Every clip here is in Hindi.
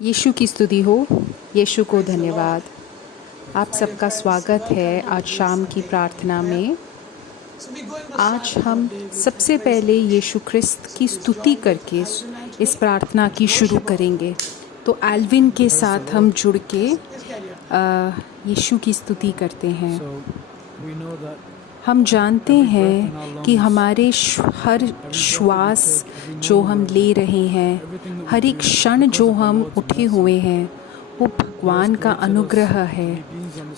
यीशु की स्तुति हो। यीशु को धन्यवाद। आप सबका स्वागत है आज शाम की प्रार्थना में। आज हम सबसे पहले यीशु ख्रिस्त की स्तुति करके इस प्रार्थना की शुरू करेंगे। तो एल्विन के साथ हम जुड़ के यीशु की स्तुति करते हैं। हम जानते हैं कि हमारे हर श्वास जो हम ले रहे हैं, हर एक क्षण जो हम उठे हुए हैं, वो भगवान का अनुग्रह है।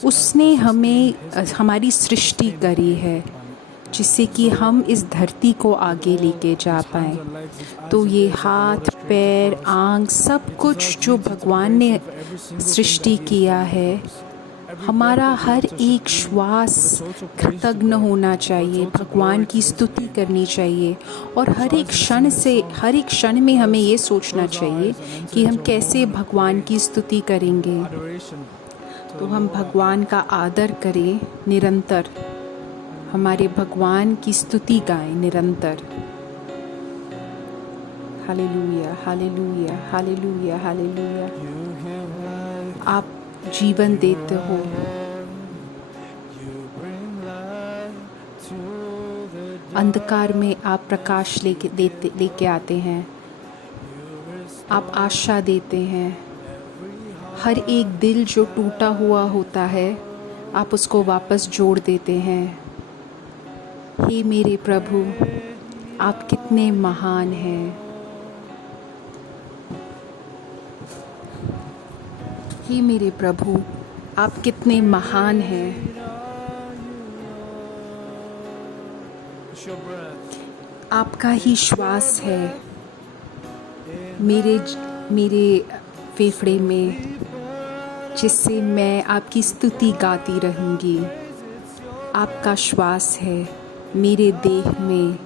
उसने हमें हमारी सृष्टि करी है जिससे कि हम इस धरती को आगे लेके जा पाएँ। तो ये हाथ, पैर, आँख सब कुछ जो भगवान ने सृष्टि किया है, हमारा हर एक श्वास कृतज्ञ होना चाहिए, भगवान की स्तुति करनी चाहिए। और हर एक क्षण में हमें ये सोचना चाहिए कि हम कैसे भगवान की स्तुति करेंगे। तो हम भगवान का आदर करें निरंतर, हमारे भगवान की स्तुति गाएं निरंतर। Hallelujah, hallelujah, hallelujah, hallelujah. आप जीवन देते हो। अंधकार में आप प्रकाश लेके आते हैं। आप आशा देते हैं। हर एक दिल जो टूटा हुआ होता है, आप उसको वापस जोड़ देते हैं। हे मेरे प्रभु, आप कितने महान हैं। हे मेरे प्रभु, आप कितने महान हैं। आपका ही श्वास है मेरे फेफड़े में, जिससे मैं आपकी स्तुति गाती रहूँगी। आपका श्वास है मेरे देह में,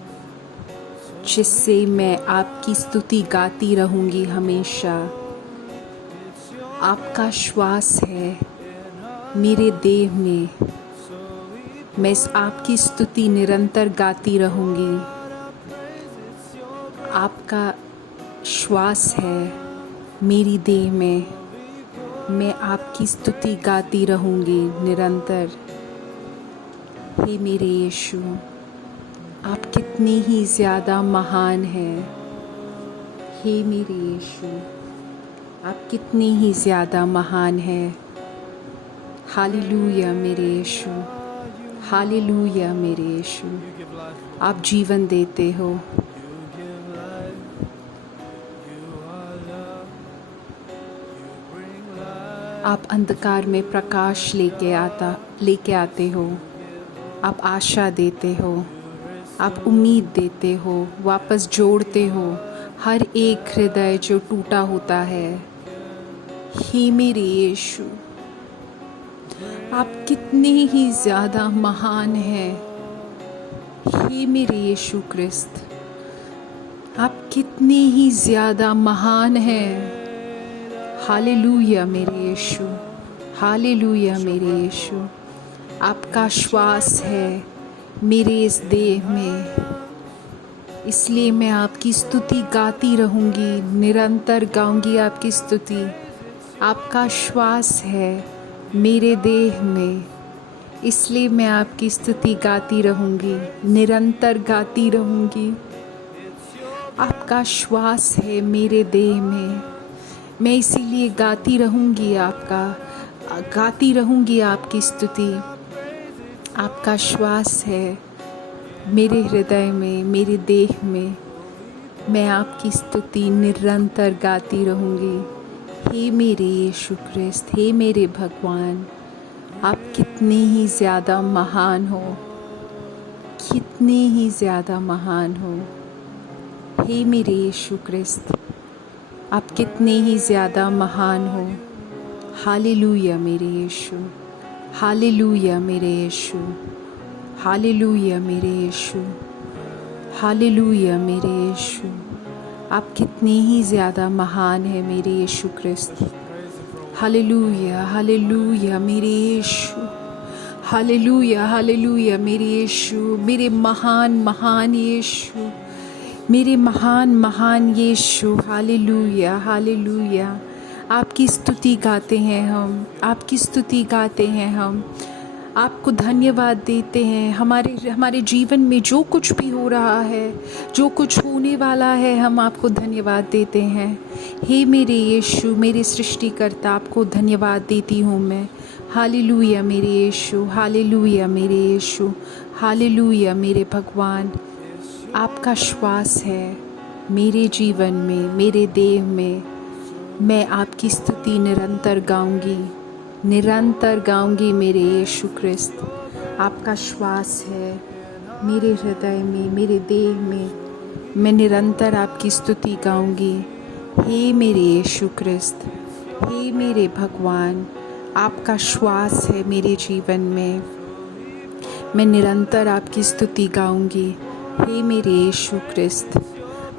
जिससे मैं आपकी स्तुति गाती रहूँगी हमेशा। आपका श्वास है मेरे देह में, मैं आपकी स्तुति निरंतर गाती रहूँगी। आपका श्वास है मेरी देह में, मैं आपकी स्तुति गाती रहूँगी निरंतर। हे मेरे यीशु, आप कितने ही ज़्यादा महान हैं। हे मेरे यीशु, आप कितने ही ज़्यादा महान हैं। हालेलुया मेरे यीशु, हालेलुया मेरे यीशु। आप जीवन देते हो। आप अंधकार में प्रकाश लेके आते हो। आप आशा देते हो। आप उम्मीद देते हो, वापस जोड़ते हो हर एक हृदय जो टूटा होता है। हे मेरे यीशु, आप कितने ही ज़्यादा महान हैं। हे मेरे यीशु ख्रिस्त, आप कितने ही ज़्यादा महान हैं। हालेलुया मेरे यीशु, हालेलुया मेरे यीशु। आपका श्वास है मेरे इस देह में, इसलिए मैं आपकी स्तुति गाती रहूँगी, निरंतर गाऊँगी आपकी स्तुति। आपका श्वास है मेरे देह में, इसलिए मैं आपकी स्तुति गाती रहूँगी, निरंतर गाती रहूँगी। आपका श्वास है मेरे देह में, मैं इसीलिए गाती रहूँगी आपकी स्तुति। आपका श्वास है मेरे हृदय में, मेरे देह में, मैं आपकी स्तुति निरंतर गाती रहूँगी। हे मेरे यीशु ख्रिस्त, हे मेरे भगवान, आप कितने ही ज़्यादा महान हो, कितने ही ज़्यादा महान हो। हे मेरे यीशु ख्रिस्त, आप कितने ही ज़्यादा महान हो। हालेलुया मेरे यीशु, हालेलुया मेरे यीशु, हालेलुया मेरे यीशु, हालेलुया मेरे यीशु। आप कितने ही ज़्यादा महान हैं मेरे यीशु ख्रिस्त। हालेलुया, हालेलुया मेरे यीशु, हालेलुया, हालेलुया मेरे यीशु, मेरे महान महान यीशु, मेरे महान महान यीशु। Hallelujah, hallelujah. आपकी स्तुति गाते हैं हम, आपकी स्तुति गाते हैं हम, आपको धन्यवाद देते हैं। हमारे जीवन में जो कुछ भी हो रहा है, जो कुछ होने वाला है, हम आपको धन्यवाद देते हैं। हे मेरे यीशु, मेरे सृष्टिकर्ता, आपको धन्यवाद देती हूँ मैं। हालेलुया मेरे यीशु, हालेलुया मेरे यीशु, हालेलुया मेरे भगवान। आपका श्वास है मेरे जीवन में, मेरे देह में। मैं आपकी स्तुति निरंतर गाऊंगी, निरंतर गाऊंगी मेरे यीशु क्रिस्त। आपका श्वास है मेरे हृदय में, मेरे देह में। मैं निरंतर आपकी स्तुति गाऊंगी। हे मेरे यीशु क्रिस्त, हे मेरे भगवान, आपका श्वास है मेरे जीवन में। मैं निरंतर आपकी स्तुति गाऊंगी। हे मेरे यीशु क्रिस्त,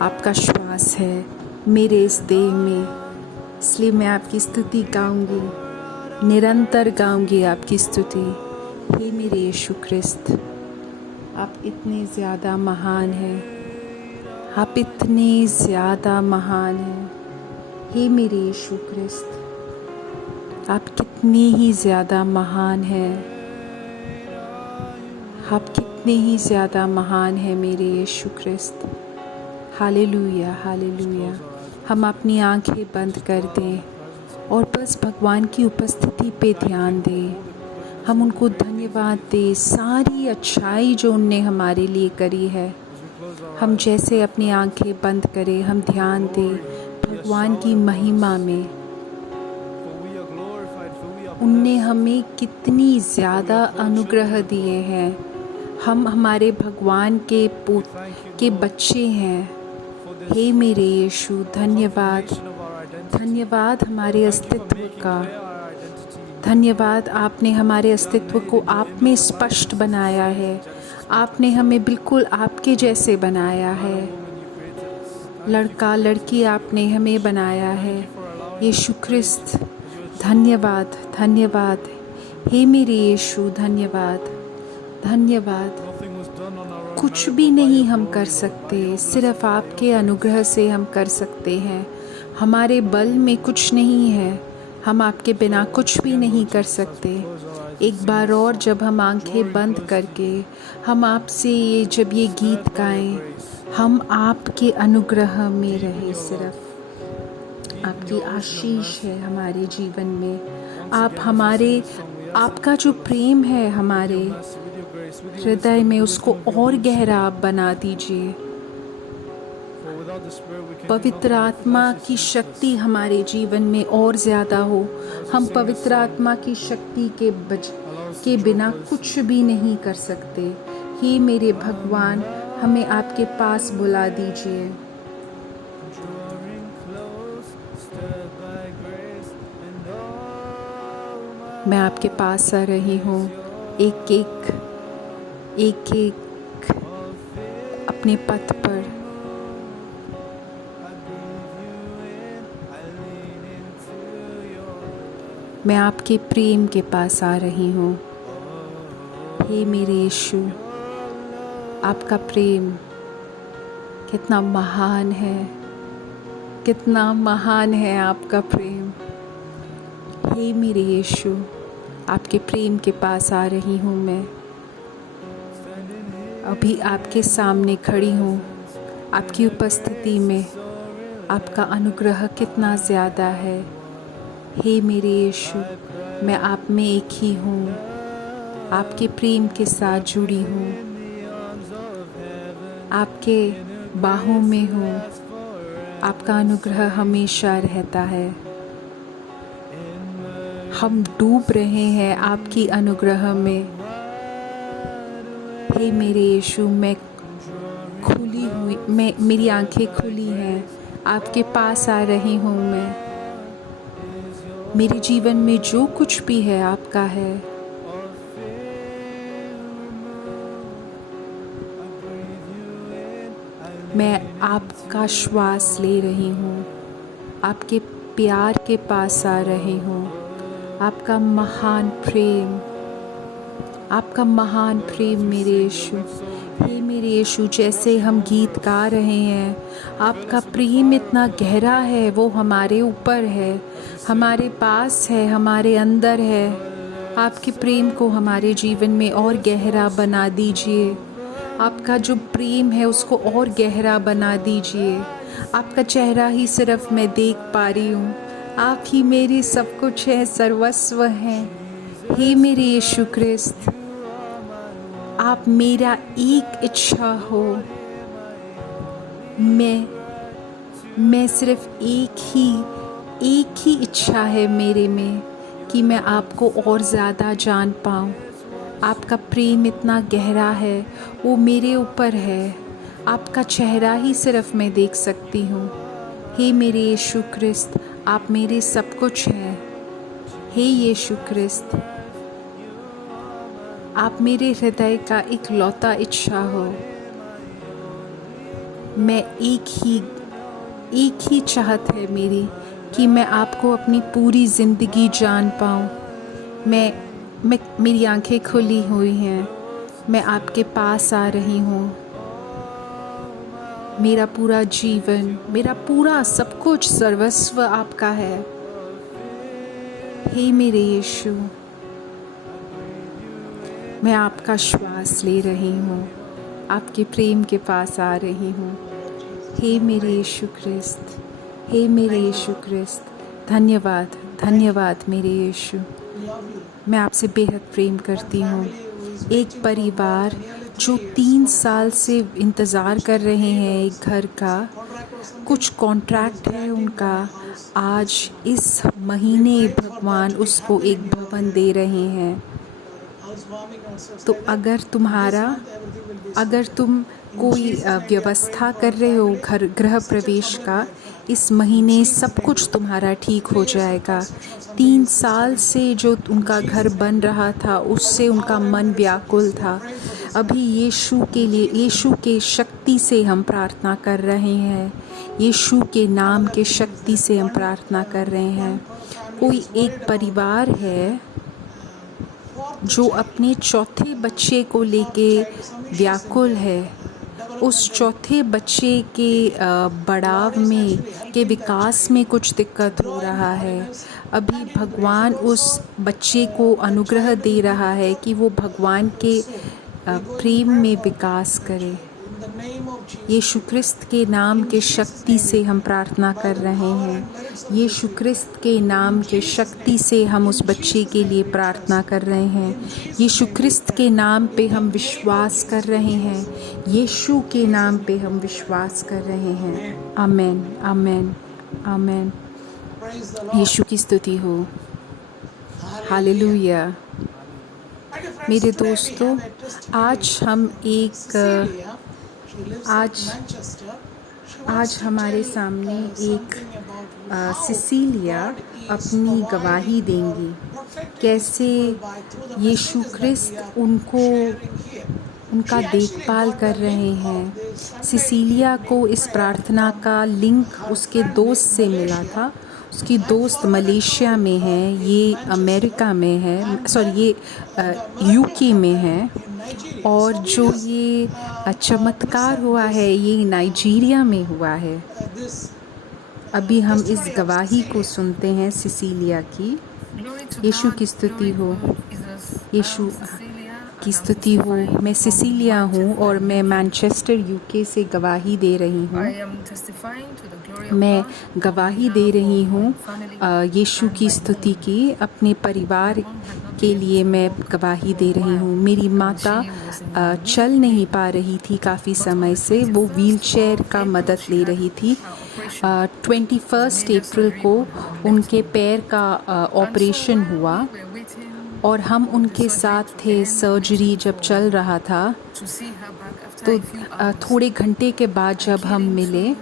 आपका श्वास है मेरे इस देह में, इसलिए मैं आपकी स्तुति गाऊंगी, निरंतर गाऊंगी आपकी स्तुति। हे मेरे यीशु क्रिस्त, आप इतने ज़्यादा महान हैं, आप इतने ज़्यादा महान हैं। हे मेरे यीशु क्रिस्त, आप कितने ही ज़्यादा महान हैं, आप कितने ही ज़्यादा महान हैं मेरे यीशु क्रिस्त। Hallelujah, hallelujah. हम अपनी आंखें बंद कर दें और बस भगवान की उपस्थिति पे ध्यान दें। हम उनको धन्यवाद दें, सारी अच्छाई जो उनने हमारे लिए करी है। हम जैसे अपनी आंखें बंद करें, हम ध्यान दें भगवान की महिमा में। उनने हमें कितनी ज़्यादा अनुग्रह दिए हैं। हम हमारे भगवान के बच्चे हैं। हे मेरे यीशु, धन्यवाद, धन्यवाद हमारे अस्तित्व का। धन्यवाद, आपने हमारे अस्तित्व को आप में स्पष्ट बनाया है। आपने हमें बिल्कुल आपके जैसे बनाया है। लड़का लड़की आपने हमें बनाया है। यीशु क्रिस्त, धन्यवाद, धन्यवाद। हे मेरे यीशु, धन्यवाद, धन्यवाद। कुछ भी नहीं हम कर सकते, सिर्फ आपके अनुग्रह से हम कर सकते हैं। हमारे बल में कुछ नहीं है, हम आपके बिना कुछ भी नहीं कर सकते। एक बार और जब हम आंखें बंद करके हम आपसे जब ये गीत गाएं, हम आपके अनुग्रह में रहे। सिर्फ आपकी आशीष है हमारे जीवन में। आपका जो प्रेम है हमारे हृदय में, उसको और गहरा आप बना दीजिए। पवित्र आत्मा की शक्ति हमारे जीवन में और ज़्यादा हो। हम पवित्र आत्मा की शक्ति के बिना कुछ भी नहीं कर सकते। हे मेरे भगवान, हमें आपके पास बुला दीजिए। मैं आपके पास आ रही हूँ। एक एक अपने पथ पर मैं आपके प्रेम के पास आ रही हूँ। हे मेरे यीशु, आपका प्रेम कितना महान है, कितना महान है आपका प्रेम। हे मेरे यीशु, आपके प्रेम के पास आ रही हूँ मैं। अभी आपके सामने खड़ी हूँ, आपकी उपस्थिति में। आपका अनुग्रह कितना ज़्यादा है। हे मेरे यीशु, मैं आप में एक ही हूँ, आपके प्रेम के साथ जुड़ी हूँ, आपके बाहों में हूँ। आपका अनुग्रह हमेशा रहता है। हम डूब रहे हैं आपकी अनुग्रह में। हे मेरे यीशु, मेरी आंखें खुली हैं, आपके पास आ रही हूँ मैं। मेरे जीवन में जो कुछ भी है आपका है। मैं आपका श्वास ले रही हूँ, आपके प्यार के पास आ रही हूँ। आपका महान प्रेम मेरे यीशु। हे मेरे यीशु, जैसे हम गीत गा रहे हैं, आपका प्रेम इतना गहरा है, वो हमारे ऊपर है, हमारे पास है, हमारे अंदर है। आपके प्रेम को हमारे जीवन में और गहरा बना दीजिए। आपका जो प्रेम है उसको और गहरा बना दीजिए। आपका चेहरा ही सिर्फ मैं देख पा रही हूँ। आप ही मेरी सब कुछ है, सर्वस्व हैं। हे मेरे यीशु क्रिस्त, आप मेरा एक इच्छा हो। मैं सिर्फ एक ही इच्छा है मेरे में कि मैं आपको और ज़्यादा जान पाऊँ। आपका प्रेम इतना गहरा है, वो मेरे ऊपर है। आपका चेहरा ही सिर्फ मैं देख सकती हूँ। हे मेरे यीशु क्रिस्त, आप मेरे सब कुछ हैं। हे यीशु क्रिस्त, आप मेरे हृदय का इकलौता इच्छा हो। मैं एक ही चाहत है मेरी कि मैं आपको अपनी पूरी ज़िंदगी जान पाऊँ। मेरी आंखें खुली हुई हैं, मैं आपके पास आ रही हूँ। मेरा पूरा जीवन, मेरा पूरा सब कुछ, सर्वस्व आपका है। हे मेरे यीशु, मैं आपका श्वास ले रही हूँ, आपके प्रेम के पास आ रही हूँ। हे मेरे यीशु क्रिस्त, हे मेरे यीशु क्रिस्त, धन्यवाद, धन्यवाद मेरे यीशु। मैं आपसे बेहद प्रेम करती हूँ। एक परिवार जो 3 साल से इंतज़ार कर रहे हैं एक घर का, कुछ कॉन्ट्रैक्ट है उनका, आज इस महीने भगवान उसको एक भवन दे रहे हैं। तो अगर तुम कोई व्यवस्था कर रहे हो गृह प्रवेश का, इस महीने सब कुछ तुम्हारा ठीक हो जाएगा। 3 साल से जो उनका घर बन रहा था, उससे उनका मन व्याकुल था। अभी यीशु के लिए, यीशु के शक्ति से हम प्रार्थना कर रहे हैं। यीशु के नाम के शक्ति से हम प्रार्थना कर रहे हैं। कोई एक परिवार है जो अपने चौथे बच्चे को लेके व्याकुल है। उस चौथे बच्चे के बढ़ाव में, के विकास में कुछ दिक्कत हो रहा है। अभी भगवान उस बच्चे को अनुग्रह दे रहा है कि वो भगवान के प्रेम में विकास करे। यीशु क्रिस्त के नाम के शक्ति से हम प्रार्थना कर रहे हैं। यीशु क्रिस्त के नाम के शक्ति से हम उस बच्चे के लिए प्रार्थना कर रहे हैं। यीशु क्रिस्त के नाम पे हम विश्वास कर रहे हैं। यीशु के नाम पे हम विश्वास कर रहे हैं। आमेन, आमेन, आमेन। यीशु की स्तुति हो। हालेलुया। मेरे दोस्तों, आज हमारे सामने एक सिसिलिया अपनी गवाही देंगी, कैसे यीशु क्रिस्त उनका देखभाल कर रहे हैं। सिसिलिया को इस प्रार्थना का लिंक उसके दोस्त से मिला था। उसकी दोस्त मलेशिया में है, ये अमेरिका में है, ये यूके में है। और जो ये चमत्कार हुआ है, ये नाइजीरिया में हुआ है। अभी हम इस गवाही को सुनते हैं सिसिलिया की। यीशु की स्तुति हो, यीशु की स्तुति हो। मैं सिसिलिया हूँ और मैं मैनचेस्टर यूके से गवाही दे रही हूँ। मैं गवाही दे रही हूँ यीशु की स्तुति की। अपने परिवार के लिए मैं गवाही दे रही हूँ। मेरी माता चल नहीं पा रही थी काफ़ी समय से, वो व्हीलचेयर का मदद ले रही थी। 21 अप्रैल को उनके पैर का ऑपरेशन हुआ और हम उनके साथ थे सर्जरी जब चल रहा था। तो थोड़े घंटे के बाद जब हम मिले,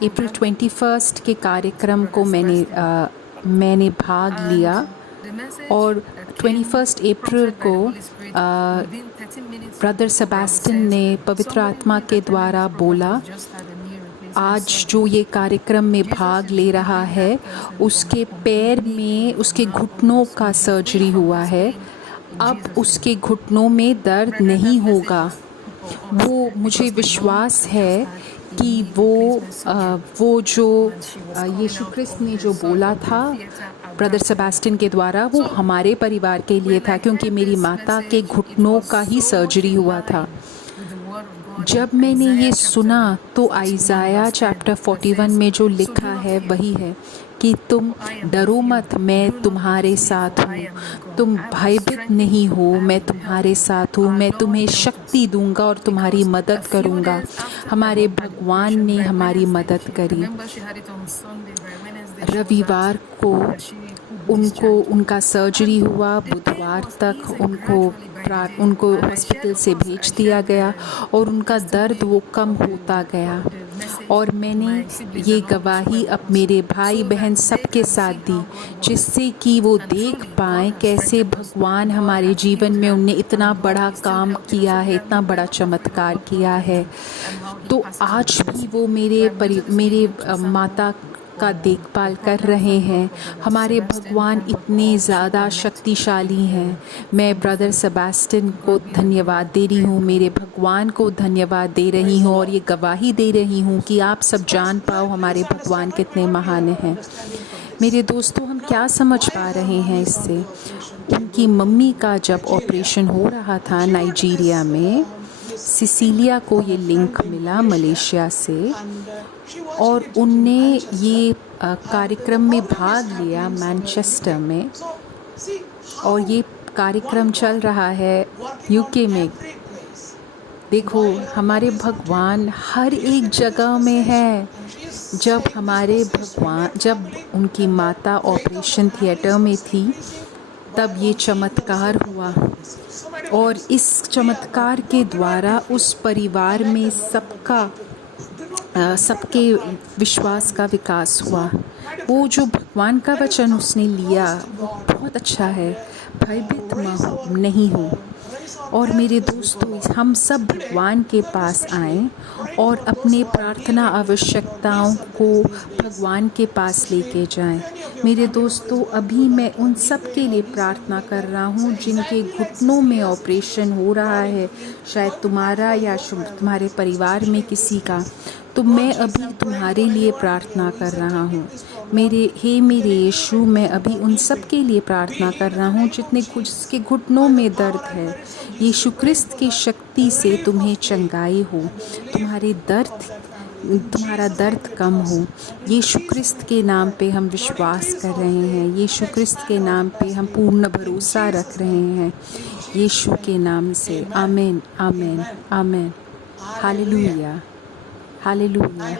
अप्रैल 21 के कार्यक्रम को मैंने भाग लिया और 21 अप्रैल को ब्रदर सेबेस्टियन ने पवित्र आत्मा के द्वारा बोला, आज जो ये कार्यक्रम में भाग ले रहा है उसके पैर में, उसके घुटनों का सर्जरी हुआ है। अब उसके घुटनों में दर्द नहीं होगा। वो मुझे विश्वास है कि वो जो यीशु क्रिस्त ने जो बोला था ब्रदर सेबास्टियन के द्वारा, वो हमारे परिवार के लिए था, क्योंकि मेरी माता के घुटनों का ही सर्जरी हुआ था। जब मैंने ये सुना तो आइज़ाया चैप्टर 41 में जो लिखा है वही है कि तुम डरो मत, मैं तुम्हारे साथ हूँ, तुम भयभीत नहीं हो, मैं तुम्हारे साथ हूँ, मैं तुम्हें शक्ति दूंगा और तुम्हारी मदद करूँगा। हमारे भगवान ने हमारी मदद करी। रविवार को उनका सर्जरी हुआ, बुधवार तक उनको हॉस्पिटल से भेज दिया गया और उनका दर्द वो कम होता गया। और मैंने ये गवाही अब मेरे भाई बहन सबके साथ दी, जिससे कि वो देख पाएँ कैसे भगवान हमारे जीवन में उनने इतना बड़ा काम किया है, इतना बड़ा चमत्कार किया है। तो आज भी वो मेरे माता का देखभाल कर रहे हैं। हमारे भगवान इतने ज़्यादा शक्तिशाली हैं। मैं ब्रदर सेबास्टियन को धन्यवाद दे रही हूँ, मेरे भगवान को धन्यवाद दे रही हूँ और ये गवाही दे रही हूँ कि आप सब जान पाओ हमारे भगवान कितने महान हैं। मेरे दोस्तों, हम क्या समझ पा रहे हैं इससे? उनकी मम्मी का जब ऑपरेशन हो रहा था नाइजीरिया में, सिसिलिया को ये लिंक मिला मलेशिया से और उनने ये कार्यक्रम में भाग लिया मैनचेस्टर में, और ये कार्यक्रम चल रहा है यूके में। देखो, हमारे भगवान हर एक जगह में है। जब उनकी माता ऑपरेशन थिएटर में थी, तब ये चमत्कार हुआ और इस चमत्कार के द्वारा उस परिवार में सबके विश्वास का विकास हुआ। वो जो भगवान का वचन उसने लिया वो बहुत अच्छा है, भयभीत नहीं हो। और मेरे दोस्तों, हम सब भगवान के पास आएं और अपने प्रार्थना आवश्यकताओं को भगवान के पास लेके जाएं। मेरे दोस्तों, अभी मैं उन सब के लिए प्रार्थना कर रहा हूँ जिनके घुटनों में ऑपरेशन हो रहा है, शायद तुम्हारा या तुम्हारे परिवार में किसी का। तो मैं अभी तुम्हारे लिए प्रार्थना कर रहा हूँ। मेरे यीशु, मैं अभी उन सब के लिए प्रार्थना कर रहा हूँ जिसके घुटनों में दर्द है। यीशु क्रिस्त की शक्ति से तुम्हें चंगाई हो, तुम्हारा दर्द कम हो। यीशु क्रिस्त के नाम पे हम विश्वास कर रहे हैं, यीशु क्रिस्त के नाम पे हम पूर्ण भरोसा रख रहे हैं, यीशु के नाम से। आमीन, आमीन, आमीन। Hallelujah, hallelujah.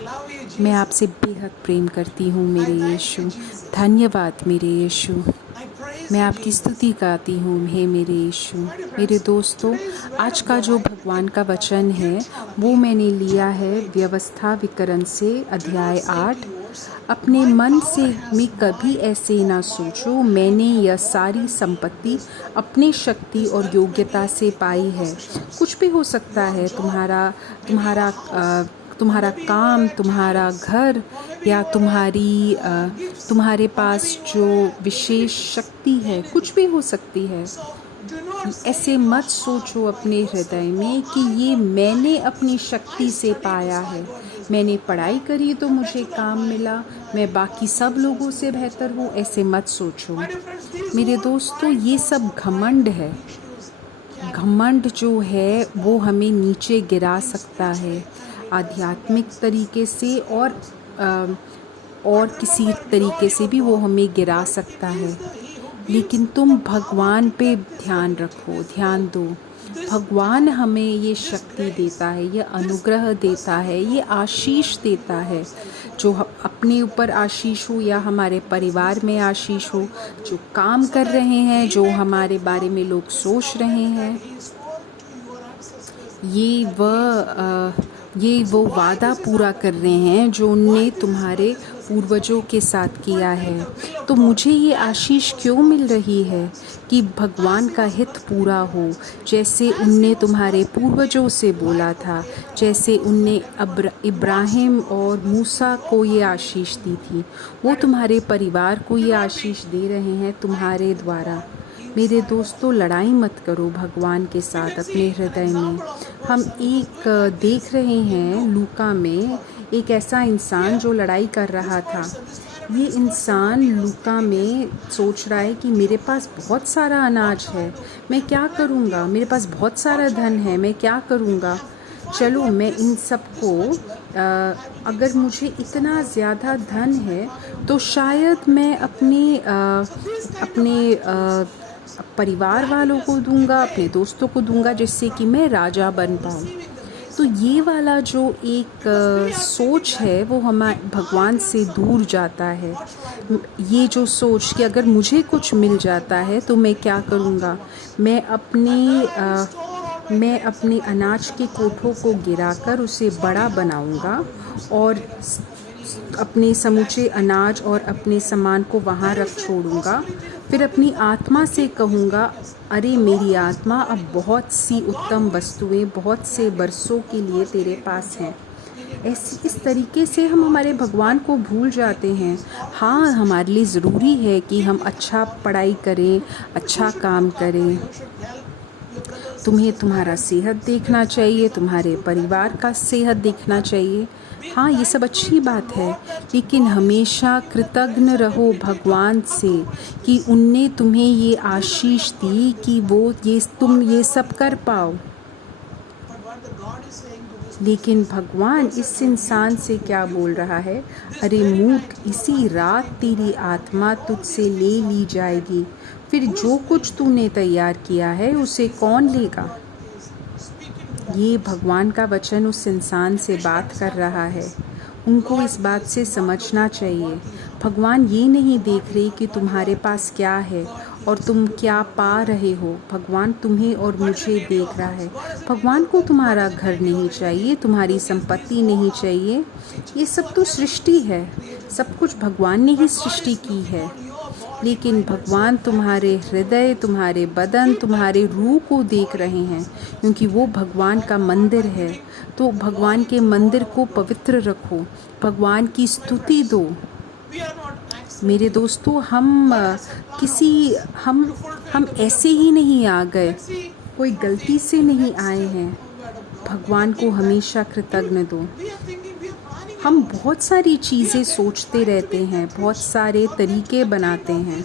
मैं आपसे बेहद प्रेम करती हूँ मेरे यीशु। धन्यवाद मेरे यीशु, मैं आपकी स्तुति गाती हूँ हे मेरे यीशु। मेरे दोस्तों, आज का जो भगवान का वचन है वो मैंने लिया है व्यवस्था विकरण से अध्याय 8। अपने मन से में कभी ऐसे ना सोचो, मैंने यह सारी संपत्ति अपनी शक्ति और योग्यता से पाई है। कुछ भी हो सकता है, तुम्हारा काम, तुम्हारा घर, या तुम्हारे पास जो विशेष शक्ति है, कुछ भी हो सकती है। ऐसे मत सोचो अपने हृदय में कि ये मैंने अपनी शक्ति से पाया है, मैंने पढ़ाई करी तो मुझे काम मिला, मैं बाकी सब लोगों से बेहतर हूँ। ऐसे मत सोचो मेरे दोस्तों, ये सब घमंड है। घमंड जो है वो हमें नीचे गिरा सकता है, आध्यात्मिक तरीके से और किसी तरीके से भी वो हमें गिरा सकता है। लेकिन तुम भगवान पे ध्यान रखो, ध्यान दो। भगवान हमें ये शक्ति देता है, ये अनुग्रह देता है, ये आशीष देता है। जो अपने ऊपर आशीष हो या हमारे परिवार में आशीष हो, जो काम कर रहे हैं, जो हमारे बारे में लोग सोच रहे हैं, ये वो वादा पूरा कर रहे हैं जो उनने तुम्हारे पूर्वजों के साथ किया है। तो मुझे ये आशीष क्यों मिल रही है कि भगवान का हित पूरा हो, जैसे उनने तुम्हारे पूर्वजों से बोला था, जैसे उनने इब्राहिम और मूसा को ये आशीष दी थी। वो तुम्हारे परिवार को ये आशीष दे रहे हैं तुम्हारे द्वारा। मेरे दोस्तों, लड़ाई मत करो भगवान के साथ अपने हृदय में। हम एक देख रहे हैं लूका में एक ऐसा इंसान जो लड़ाई कर रहा था। ये इंसान लूका में सोच रहा है कि मेरे पास बहुत सारा अनाज है, मैं क्या करूँगा, मेरे पास बहुत सारा धन है, मैं क्या करूँगा। चलो मैं इन सबको अगर मुझे इतना ज़्यादा धन है तो शायद मैं अपने परिवार वालों को दूंगा, अपने दोस्तों को दूंगा, जिससे कि मैं राजा बन पाऊँ। तो ये वाला जो एक सोच है वो हमारे भगवान से दूर जाता है। ये जो सोच कि अगर मुझे कुछ मिल जाता है तो मैं क्या करूँगा, मैं अपने अनाज के कोठों को गिराकर उसे बड़ा बनाऊंगा और अपने समूचे अनाज और अपने सामान को वहाँ रख छोड़ूंगा। फिर अपनी आत्मा से कहूँगा, अरे मेरी आत्मा, अब बहुत सी उत्तम वस्तुएं बहुत से बरसों के लिए तेरे पास हैं। इस तरीके से हम हमारे भगवान को भूल जाते हैं। हाँ, हमारे लिए ज़रूरी है कि हम अच्छा पढ़ाई करें, अच्छा काम करें। तुम्हें तुम्हारा सेहत देखना चाहिए, तुम्हारे परिवार का सेहत देखना चाहिए। हाँ, ये सब अच्छी बात है, लेकिन हमेशा कृतज्ञ रहो भगवान से कि उनने तुम्हें ये आशीष दी कि तुम ये सब कर पाओ। लेकिन भगवान इस इंसान से क्या बोल रहा है, अरे मूर्ख, इसी रात तेरी आत्मा तुझसे ले ली जाएगी, फिर जो कुछ तूने तैयार किया है उसे कौन लेगा। ये भगवान का वचन उस इंसान से बात कर रहा है। उनको इस बात से समझना चाहिए, भगवान ये नहीं देख रहे कि तुम्हारे पास क्या है और तुम क्या पा रहे हो। भगवान तुम्हें और मुझे देख रहा है। भगवान को तुम्हारा घर नहीं चाहिए, तुम्हारी संपत्ति नहीं चाहिए। ये सब तो सृष्टि है, सब कुछ भगवान ने ही सृष्टि की है। लेकिन भगवान तुम्हारे हृदय, तुम्हारे बदन, तुम्हारे रूह को देख रहे हैं, क्योंकि वो भगवान का मंदिर है। तो भगवान के मंदिर को पवित्र रखो, भगवान की स्तुति दो। मेरे दोस्तों, हम ऐसे ही नहीं आ गए, कोई गलती से नहीं आए हैं। भगवान को हमेशा कृतज्ञ दो। हम बहुत सारी चीज़ें सोचते रहते हैं, बहुत सारे तरीके बनाते हैं,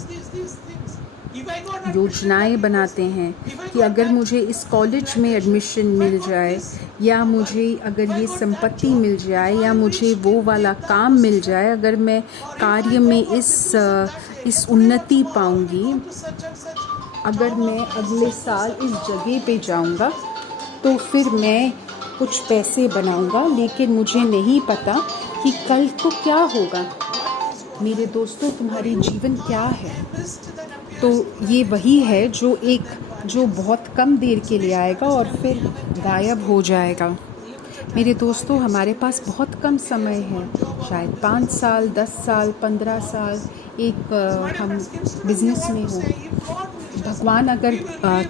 योजनाएं बनाते हैं कि अगर मुझे इस कॉलेज में एडमिशन मिल जाए, या मुझे अगर ये संपत्ति मिल जाए, या मुझे वो वाला काम मिल जाए, अगर मैं कार्य में इस उन्नति पाऊंगी, अगर मैं अगले साल इस जगह पे जाऊंगा तो फिर मैं कुछ पैसे बनाऊंगा। लेकिन मुझे नहीं पता कि कल को क्या होगा। मेरे दोस्तों, तुम्हारी जीवन क्या है? तो ये वही है जो बहुत कम देर के लिए आएगा और फिर गायब हो जाएगा। मेरे दोस्तों, हमारे पास बहुत कम समय है, शायद 5 साल, 10 साल, 15 साल हम बिजनेस में हो। भगवान अगर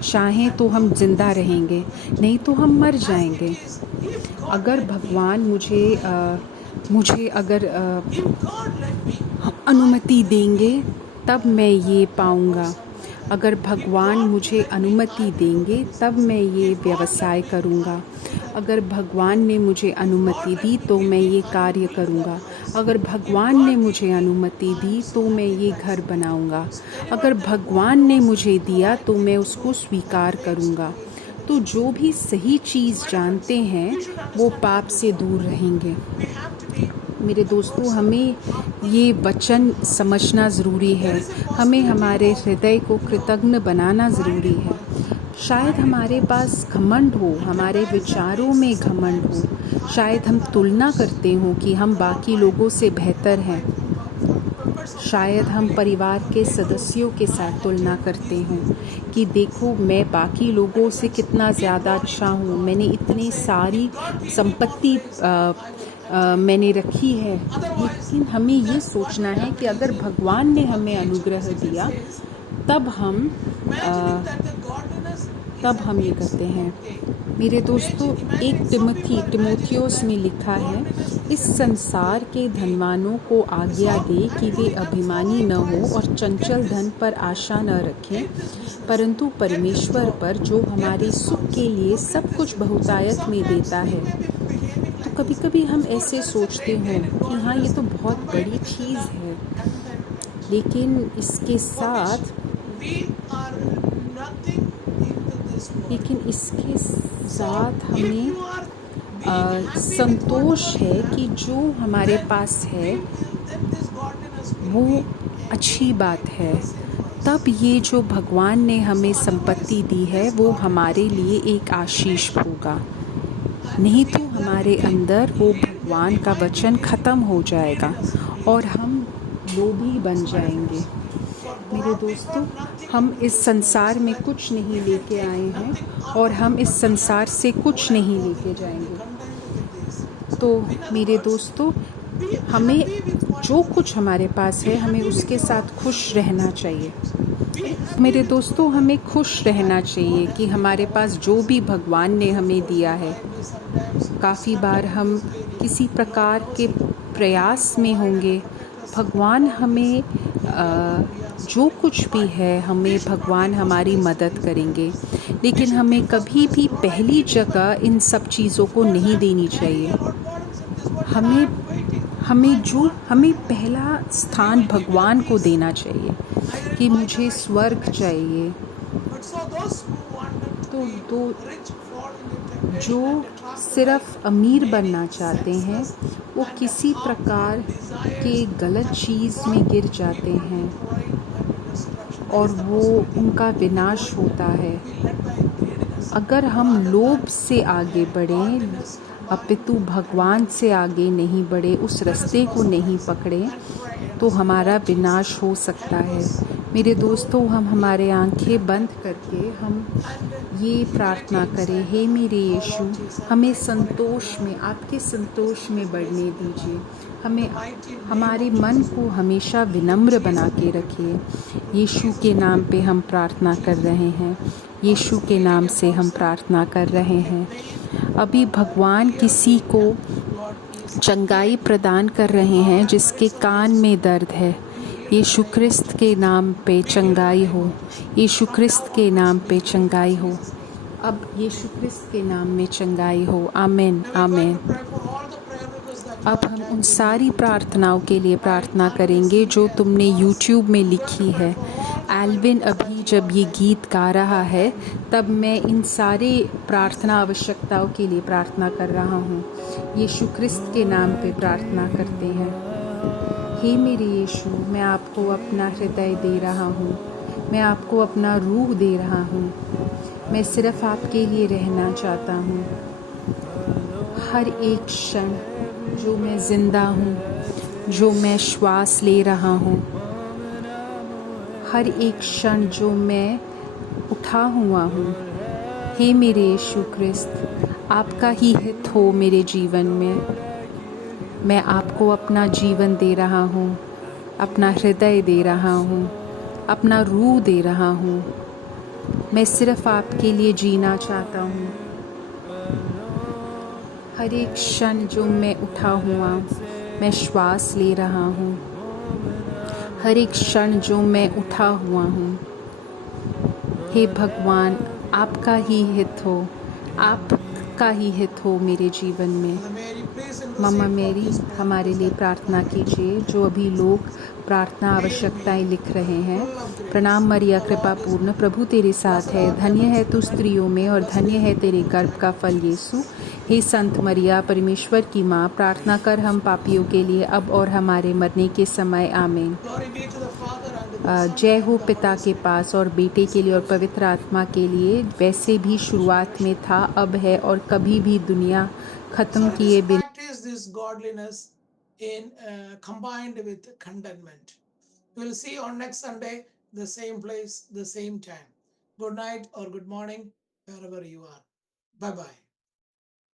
चाहें तो हम जिंदा रहेंगे, नहीं तो हम मर जाएंगे। अगर भगवान मुझे अगर अनुमति देंगे तब मैं ये पाऊंगा। अगर भगवान मुझे अनुमति देंगे तब मैं ये व्यवसाय करूंगा। अगर भगवान ने मुझे अनुमति दी तो मैं ये कार्य करूंगा। अगर भगवान ने मुझे अनुमति दी तो मैं ये घर बनाऊंगा। अगर भगवान ने मुझे दिया तो मैं उसको स्वीकार करूंगा। तो जो भी सही चीज़ जानते हैं वो पाप से दूर रहेंगे। मेरे दोस्तों, हमें ये वचन समझना ज़रूरी है। हमें हमारे हृदय को कृतज्ञ बनाना ज़रूरी है। शायद हमारे पास घमंड हो, हमारे विचारों में घमंड हो, शायद हम तुलना करते हों कि हम बाकी लोगों से बेहतर हैं। शायद हम परिवार के सदस्यों के साथ तुलना करते हैं कि देखो, मैं बाकी लोगों से कितना ज़्यादा अच्छा हूँ, मैंने इतनी सारी संपत्ति मैंने रखी है। लेकिन हमें ये सोचना है कि अगर भगवान ने हमें अनुग्रह दिया तब हम ये करते हैं। मेरे दोस्तों, एक तिमोथियोस में लिखा है इस संसार के धनवानों को आज्ञा दे कि वे अभिमानी न हो और चंचल धन पर आशा न रखें, परंतु परमेश्वर पर जो हमारे सुख के लिए सब कुछ बहुतायत में देता है। तो कभी-कभी हम ऐसे सोचते हैं कि हाँ, ये तो बहुत बड़ी चीज़ है, लेकिन इसके साथ हमें संतोष है कि जो हमारे पास है वो अच्छी बात है। तब ये जो भगवान ने हमें संपत्ति दी है वो हमारे लिए एक आशीष होगा, नहीं तो हमारे अंदर वो भगवान का वचन ख़त्म हो जाएगा और हम लोभी बन जाएंगे। मेरे दोस्तों, हम इस संसार में कुछ नहीं लेके आए हैं और हम इस संसार से कुछ नहीं लेके जाएंगे। तो मेरे दोस्तों, हमें जो कुछ हमारे पास है हमें उसके साथ खुश रहना चाहिए। मेरे दोस्तों, हमें खुश रहना चाहिए कि हमारे पास जो भी भगवान ने हमें दिया है। काफ़ी बार हम किसी प्रकार के प्रयास में होंगे, भगवान हमें जो कुछ भी है हमें भगवान हमारी मदद करेंगे, लेकिन हमें कभी भी पहली जगह इन सब चीज़ों को नहीं देनी चाहिए। हमें पहला स्थान भगवान को देना चाहिए कि मुझे स्वर्ग चाहिए। तो जो सिर्फ अमीर बनना चाहते हैं वो किसी प्रकार के गलत चीज़ में गिर जाते हैं और वो उनका विनाश होता है। अगर हम लोभ से आगे बढ़ें अपितु भगवान से आगे नहीं बढ़े, उस रास्ते को नहीं पकड़े, तो हमारा विनाश हो सकता है। मेरे दोस्तों, हम हमारे आंखें बंद करके हम ये प्रार्थना करें, हे मेरे यीशु, हमें संतोष में, आपके संतोष में बढ़ने दीजिए। हमें हमारे मन को हमेशा विनम्र बना के रखिए। यीशु के नाम पे हम प्रार्थना कर रहे हैं। यीशु के नाम से हम प्रार्थना कर रहे हैं। अभी भगवान किसी को चंगाई प्रदान कर रहे हैं जिसके कान में दर्द है। यीशु ख्रिस्त के नाम पे चंगाई हो। यीशु ख्रिस्त के नाम पे चंगाई हो। अब यीशु ख्रिस्त के नाम में चंगाई हो। आमीन, आमीन। अब हम उन सारी प्रार्थनाओं के लिए प्रार्थना करेंगे जो तुमने YouTube में लिखी है। एल्विन अभी जब ये गीत गा रहा है तब मैं इन सारे प्रार्थना आवश्यकताओं के लिए प्रार्थना कर रहा हूँ। यीशु ख्रिस्त के नाम पे प्रार्थना करते हैं। हे मेरे यीशु, मैं आपको अपना हृदय दे रहा हूँ, मैं आपको अपना रूह दे रहा हूँ। मैं सिर्फ आपके लिए रहना चाहता हूँ। हर एक क्षण जो मैं ज़िंदा हूँ, जो मैं श्वास ले रहा हूँ, हर एक क्षण जो मैं उठा हुआ हूँ, हे मेरे यीशु ख्रिस्त, आपका ही हित हो मेरे जीवन में। मैं आपको अपना जीवन दे रहा हूँ, अपना हृदय दे रहा हूँ, अपना रूह दे रहा हूँ। मैं सिर्फ आपके लिए जीना चाहता हूँ। हर एक क्षण जो मैं उठा हुआ, मैं श्वास ले रहा हूँ, हर एक क्षण जो मैं उठा हुआ हूँ, हे भगवान, आपका ही हित हो, आपका ही हित हो मेरे जीवन में। मम्मा मेरी, हमारे लिए प्रार्थना कीजिए जो अभी लोग प्रार्थना आवश्यकताएं लिख रहे हैं। प्रणाम मरिया, कृपा पूर्ण, प्रभु तेरे साथ है, धन्य है तू स्त्रियों में और धन्य है तेरे गर्भ का फल यीशु। हे संत मरिया, परमेश्वर की माँ, प्रार्थना कर हम पापियों के लिए अब और हमारे मरने के समय। आमीन। जय हो पिता के पास और बेटे के लिए और पवित्र आत्मा के लिए, वैसे भी शुरुआत में था, अब है और कभी भी दुनिया खत्म किए बिना। Practice this godliness in combined with contentment. We'll see on next Sunday, the same place, the same time. Good night or good morning, wherever you are. Bye bye.